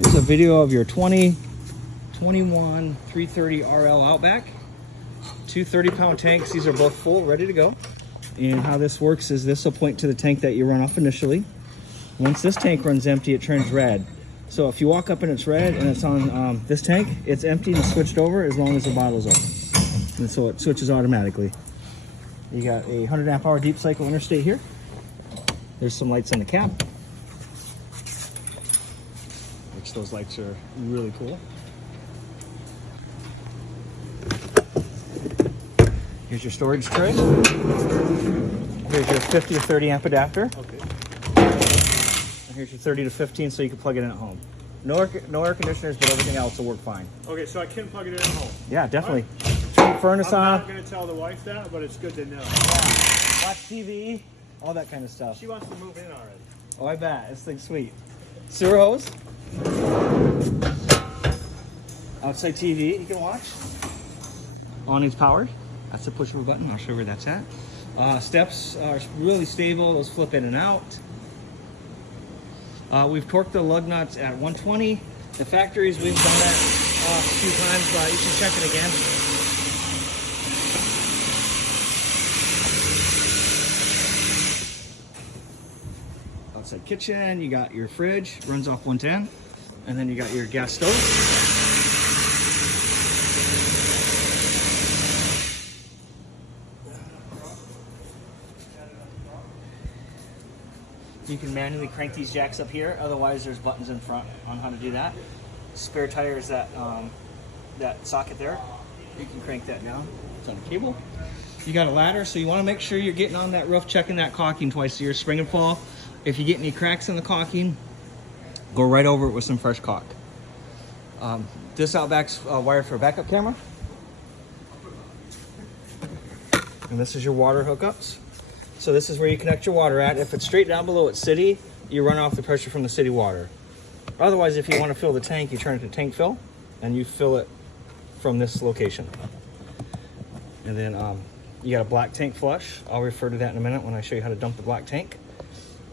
This is a video of your 2021 330 RL Outback. Two 30-pound tanks. These are both full, ready to go. And how this works is this will point to the tank that you run off initially. Once this tank runs empty, it turns red. So if you walk up and it's red and it's on this tank, it's empty and switched over as long as the bottle's open. And so it switches automatically. You got a 100 amp hour deep cycle interstate here. There's some lights on the cap, which those lights are really cool. Here's your storage tray. Here's your 50 to 30 amp adapter. Okay. And here's your 30 to 15 so you can plug it in at home. No air conditioners, but everything else will work fine. Okay, so I can plug it in at home. Yeah, definitely. Turn the furnace on. I'm not going to tell the wife that, but it's good to know. Yeah. Watch TV, all that kind of stuff. She wants to move in already. Oh, I bet. This thing's sweet. Sewer hose. Outside TV you can watch. Awning's powered. That's the push-over button. I'll show you where that's at. Steps are really stable. Those flip in and out. We've torqued the lug nuts at 120. The factories, we've done that a few times, but you should check it again. Outside kitchen, you got your fridge, runs off 110, and then you got your gas stove. You can manually crank these jacks up here. Otherwise, there's buttons in front on how to do that. Spare tire is that socket there. You can crank that down. It's on a cable. You got a ladder, so you want to make sure you're getting on that roof, checking that caulking twice a year, spring and fall. If you get any cracks in the caulking, go right over it with some fresh caulk. This Outback's wired for a backup camera. And this is your water hookups. So this is where you connect your water at. If it's straight down below at city, you run off the pressure from the city water. Otherwise, if you want to fill the tank, you turn it to tank fill, and you fill it from this location. And then you got a black tank flush. I'll refer to that in a minute when I show you how to dump the black tank.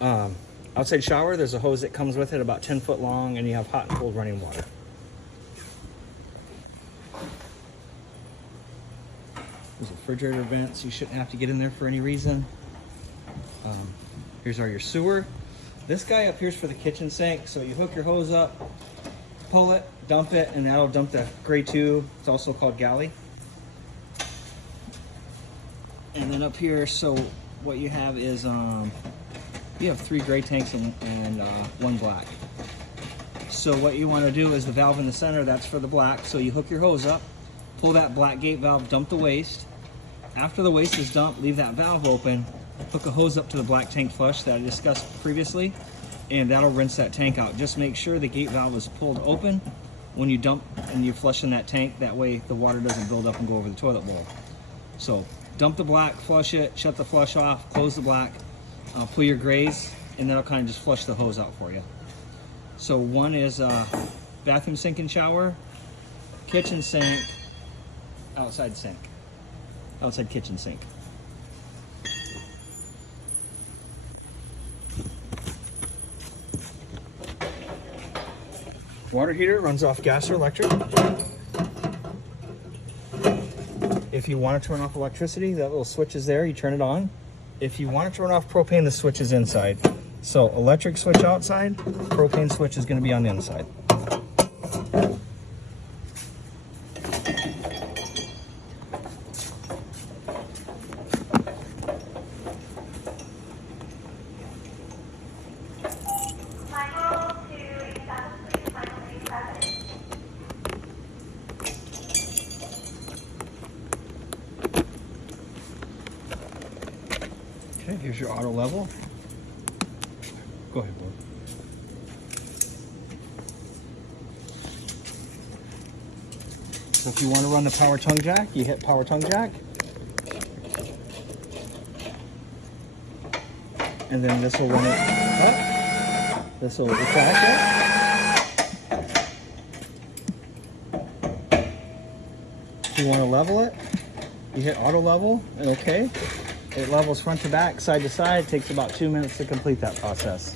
Outside shower, there's a hose that comes with it, about 10 foot long, and you have hot and cold running water. There's refrigerator vents. You shouldn't have to get in there for any reason. Here's your sewer. This guy up here is for the kitchen sink. So you hook your hose up, pull it, dump it, and that'll dump the gray tube. It's also called galley. And then up here, so what you have is you have 3 gray tanks and 1 black. So what you want to do is the valve in the center, that's for the black. So you hook your hose up, pull that black gate valve, dump the waste. After the waste is dumped, leave that valve open, hook a hose up to the black tank flush that I discussed previously, and that'll rinse that tank out. Just make sure the gate valve is pulled open when you dump and you flush in that tank. That way the water doesn't build up and go over the toilet bowl. So dump the black, flush it, shut the flush off, close the black, pull your grays, and that'll kind of just flush the hose out for you. So one is bathroom sink and shower, kitchen sink, outside sink, outside kitchen sink. Water heater runs off gas or electric. If you want to turn off electricity, that little switch is there, you turn it on. If you want to turn off propane, the switch is inside. So electric switch outside, propane switch is going to be on the inside. Okay, here's your auto level. Go ahead, Bob. So if you want to run the power tongue jack, you hit power tongue jack. And then this will run it up. This will retract it. If you want to level it, you hit auto level and okay. It levels front to back, side to side. It takes about 2 minutes to complete that process.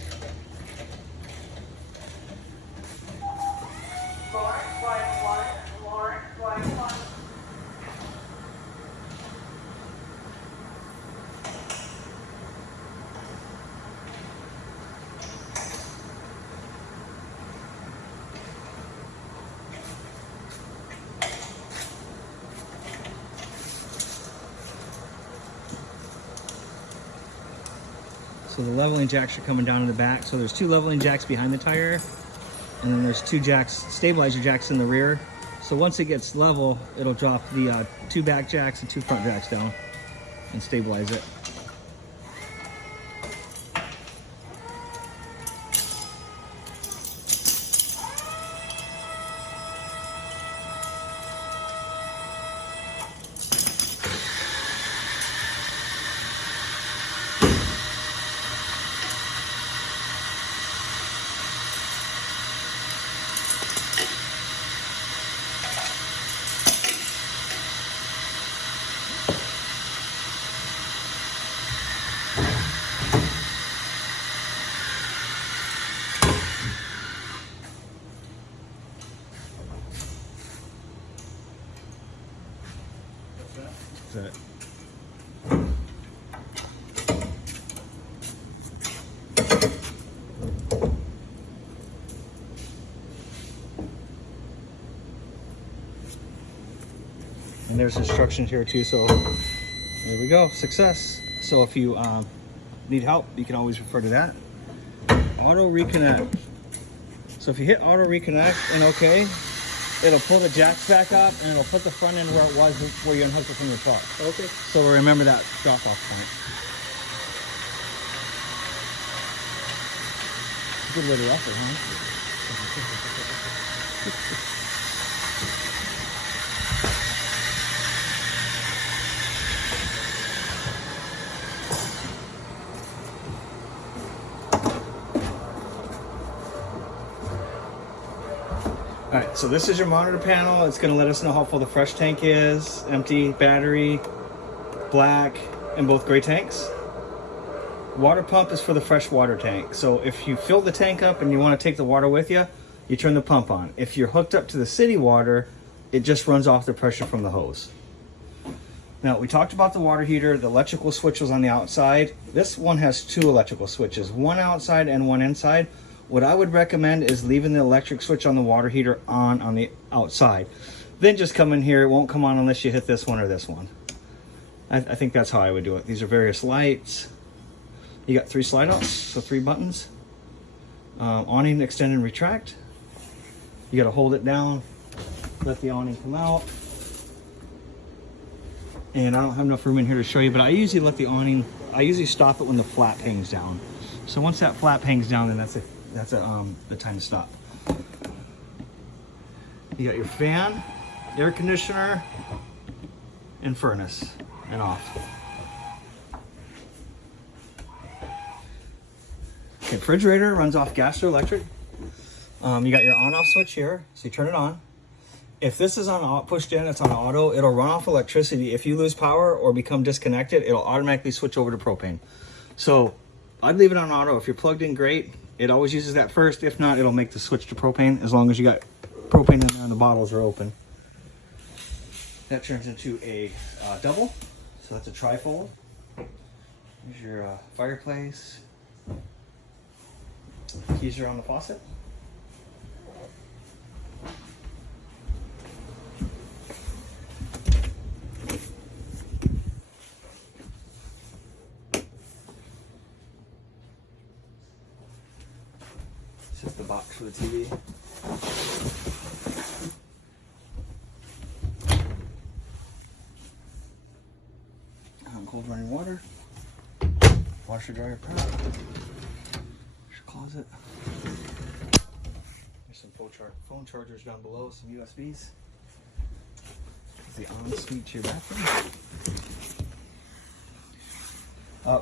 So the leveling jacks are coming down in the back. So there's 2 leveling jacks behind the tire, and then there's 2 jacks, stabilizer jacks in the rear. So once it gets level, it'll drop the 2 back jacks and 2 front jacks down and stabilize it. That's it. And there's instructions here too, so there we go, success. So if you need help, you can always refer to that. Auto reconnect. So if you hit auto reconnect and okay, it'll pull the jacks back up and it'll put the front end where it was where you unhooked it from your truck. Okay. So remember that drop off point. Good little effort, huh? All right, so this is your monitor panel. It's gonna let us know how full the fresh tank is, empty, battery, black, and both gray tanks. Water pump is for the fresh water tank. So if you fill the tank up and you wanna take the water with you, you turn the pump on. If you're hooked up to the city water, it just runs off the pressure from the hose. Now, we talked about the water heater. The electrical switch was on the outside. This one has 2 electrical switches, one outside and one inside. What I would recommend is leaving the electric switch on the water heater on the outside. Then just come in here. It won't come on unless you hit this one or this one. I think that's how I would do it. These are various lights. You got 3 slide outs, so 3 buttons. Awning, extend and retract. You got to hold it down, let the awning come out. And I don't have enough room in here to show you, but I usually let the awning, I usually stop it when the flap hangs down. So once that flap hangs down, then that's the time to stop. You got your fan, air conditioner, and furnace, and off. Okay, refrigerator runs off gas or electric. You got your on-off switch here, so you turn it on. If this is on pushed in, it's on auto, it'll run off electricity. If you lose power or become disconnected, it'll automatically switch over to propane. So I'd leave it on auto. If you're plugged in, great. It always uses that first. If not, it'll make the switch to propane as long as you got propane in there and the bottles are open. That turns into a double. So that's a trifold. Here's your fireplace. Keys are on the faucet. This is the box for the TV. Cold running water. Washer dryer prep. There's your closet. There's some phone chargers down below, some USBs. The ensuite to your bathroom.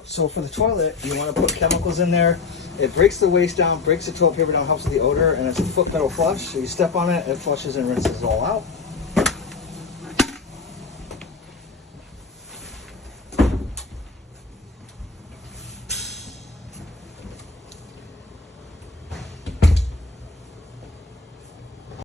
So for the toilet, you want to put chemicals in there. It breaks the waste down, breaks the toilet paper down, helps with the odor, and it's a foot pedal flush. So you step on it, it flushes and rinses it all out.